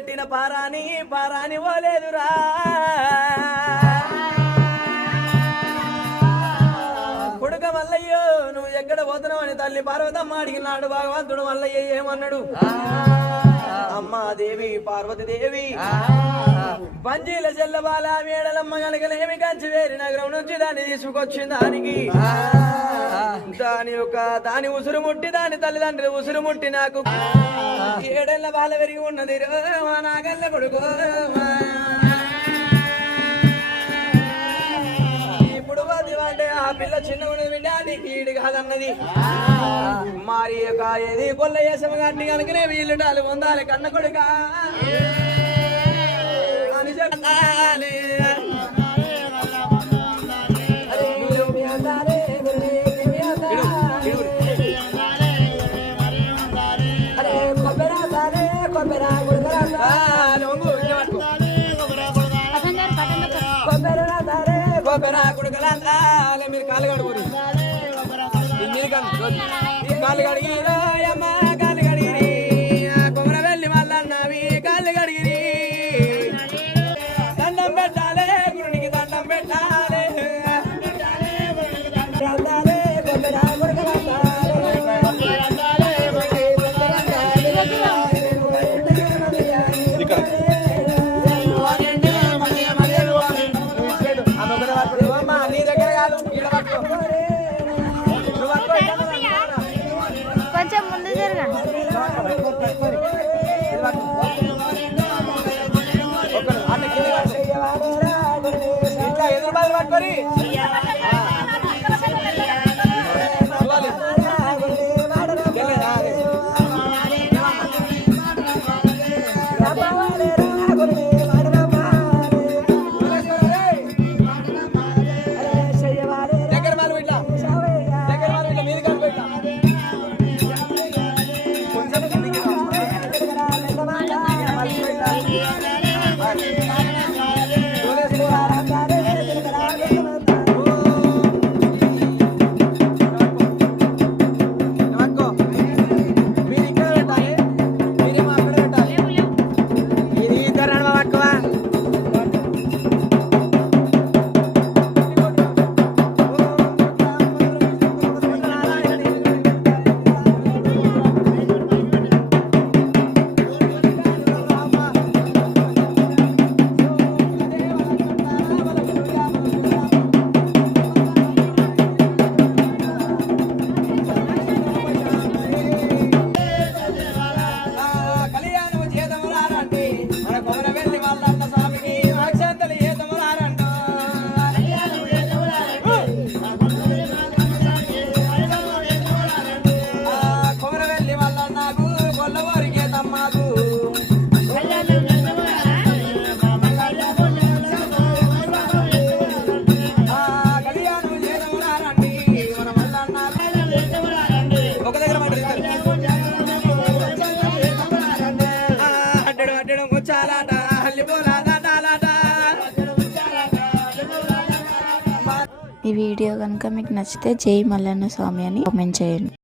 పెట్టిన పారాని పోలేదురా కొడుక మల్లయ్యో నువ్వు ఎక్కడ పోతున్నావు అని తల్లి పార్వతమ్మ అడిగినాడు. భగవంతుడు మల్లయ్య ఏమన్నాడు? అమ్మా దేవి పార్వతి దేవి పంజీల చెల్లబాల మేడలమ్మ కనుకలేమి కంచి వేరి నగరం నుంచి దాన్ని తీసుకొచ్చింది. దాని ఉసురు ముట్టి దాని తల్లిదండ్రులు ఉసురు ముట్టి నాకు 7 ఏళ్ల బాల పెరిగి ఉన్నది నాగల్ల కొడుకు. ఇప్పుడు అంటే ఆ పిల్ల చిన్న ఉన్నది బిడ్డ నీకు ఈడు కాదన్నది. మరి యొక్క ఏది పొల్ల వేసమ గట్టి కనుకనే వీళ్ళుటాలు పొందాలి కన్న కొడుక అని చెప్పాలి. మీరు కాలు కడుగురు కాలు కడిగి అమ్మ కాలు కడిగిరి కొమర వెళ్ళి మళ్ళీ కాళ్ళు కడిగిరి. దండం పెట్టాలి గురునికి దండం పెట్టాలి. కొంచెం ముందు జరగండి. ఎదురు బాగా పట్టుకొని ఈ వీడియో కనుక మీకు నచ్చితే జై మల్లన్న స్వామి అని కామెంట్ చేయండి.